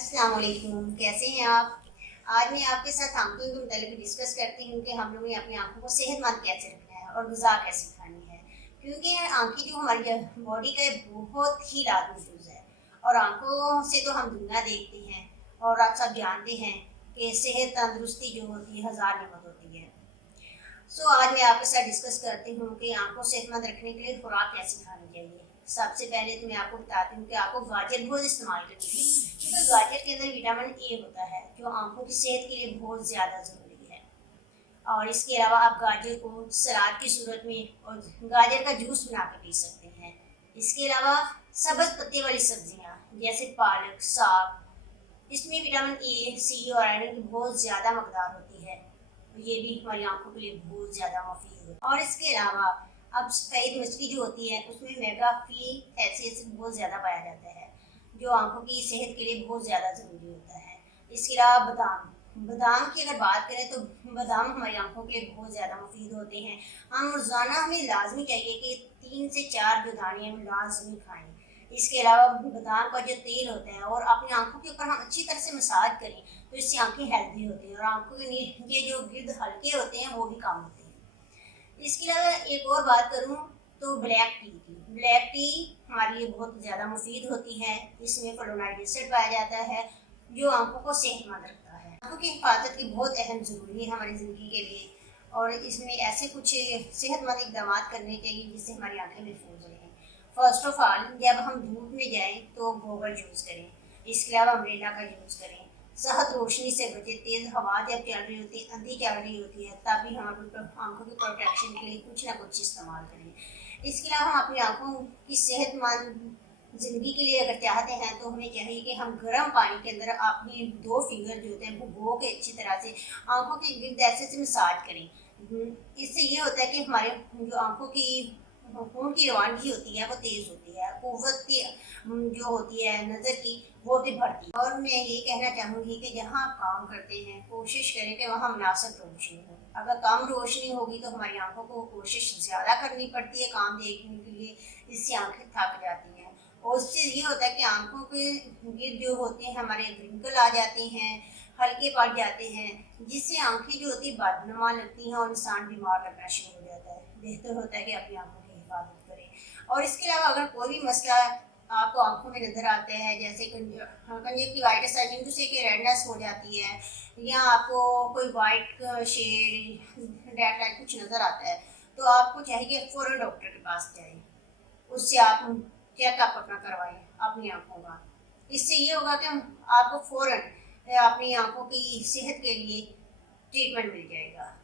अस्सलाम वालेकुम, कैसे हैं आप? आज मैं आपके साथ आंखों के मुतालिक डिस्कस करती हूँ कि हम लोगों ने अपनी आंखों को सेहतमंद कैसे रखना है और ग़िज़ा कैसे खानी है। क्योंकि आंखें जो हमारी बॉडी का बहुत ही लाज़मी जुज़ है और आंखों से तो हम दुनिया देखते हैं और आप सब जानते हैं कि सेहत तंदुरुस्ती जो होती है हज़ार नेमत होती है। आज मैं आपके साथ डिस्कस करती हूँ कि आंखों सेहतमंद रखने के लिए खुराक कैसे खानी चाहिए। सबसे पहले तो मैं आपको बताती हूँ कि आपको गाजर बहुत इस्तेमाल करनी चाहिए, क्योंकि गाजर के अंदर विटामिन ए होता है जो आंखों की सेहत के लिए बहुत ज़्यादा ज़रूरी है। और इसके अलावा आप गाजर को सलाद की सूरत में और गाजर का जूस बना कर पी सकते हैं। इसके अलावा सब्ज़ पत्ते वाली सब्जियाँ जैसे पालक, साग, इसमें विटामिन ए, सी और आयरन की बहुत ज़्यादा मकदार होती है। ये भी हमारी आंखों के लिए बहुत ज़्यादा मुफीद है। और इसके अलावा अब सफ़ेद मछली जो होती है उसमें मेगा फैटी एसिड बहुत ज़्यादा पाया जाता है जो आंखों की सेहत के लिए बहुत ज़्यादा ज़रूरी होता है। इसके अलावा बादाम बादाम की अगर बात करें तो बादाम हमारी आंखों के लिए बहुत ज़्यादा मुफीद होते हैं। हम रोज़ाना हमें लाजमी चाहिए कि 3 से 4 जो दाने हम लाजमी खाएँ। इसके अलावा बादाम का जो तेल होता है और अपनी आंखों के ऊपर हम अच्छी तरह से मसाज करें तो इससे आंखें हेल्दी होती हैं और आंखों के ये जो गिर्द हल्के होते हैं वो भी कम होते हैं। इसके अलावा एक और बात करूँ तो ब्लैक टी की। ब्लैक टी हमारे लिए बहुत ज़्यादा मुफीद होती है। इसमें फ्लोराइड एसिड पाया जाता है जो आंखों को सेहतमंद रखता है। आंखों की हिफाजत की बहुत अहम ज़रूरी है हमारी ज़िंदगी के लिए और इसमें ऐसे कुछ सेहतमंद इकदाम करने चाहिए जिससे हमारी आंखें महफूज रहें। फर्स्ट ऑफ ऑल जब हम धूप में जाएं तो गोगल यूज़ करें। इसके अलावा अम्ब्रेला का यूज़ करें। सख्त रोशनी से बचे। तेज़ हवा जब चल रही होती है, आंधी चल रही होती है, तभी हम अपनी आंखों की प्रोटेक्शन के लिए कुछ ना कुछ इस्तेमाल करें। इसके अलावा हम अपनी आंखों की सेहतमंद ज़िंदगी के लिए अगर चाहते हैं तो हमें चाहिए कि हम गर्म पानी के अंदर अपनी 2 फिंगर जो होते हैं भिगो के अच्छी तरह से आंखों के गिर्द ऐसे से मसाज करें। इससे ये होता है कि हमारे जो आंखों की खून की रवानगी होती है वो तेज़ होती है, कुव्वत की जो होती है नज़र की वो भी बढ़ती है। और मैं ये कहना चाहूँगी कि जहाँ आप काम करते हैं कोशिश करें कि वहाँ मुनासिब रोशनी हो। अगर कम रोशनी होगी तो हमारी आंखों को कोशिश ज़्यादा करनी पड़ती है काम देखने के लिए, इससे आंखें थक जाती हैं और उससे ये होता है कि आंखों के गिर्द जो होते हैं हमारे रिंकल आ जाते हैं, हल्के पड़ जाते हैं, जिससे आंखें जो होती है बदनुमा लगती हैं और इंसान बीमार लगना शुरू हो जाता है। बेहतर होता है कि अपनी आंखों की हिफाजत करें। और इसके अलावा अगर कोई भी मसला आपको आंखों में नज़र आते हैं जैसे कंजक्टिवाइटिस जिससे कि रेडनेस हो जाती है या आपको कोई वाइट शेड डेड लाइट कुछ नज़र आता है तो आपको चाहिए फ़ौरन डॉक्टर के पास जाएं। उससे आप चेकअप अपना करवाएं अपनी आंखों का। इससे ये होगा कि आपको फ़ौरन अपनी आंखों की सेहत के लिए ट्रीटमेंट मिल जाएगा।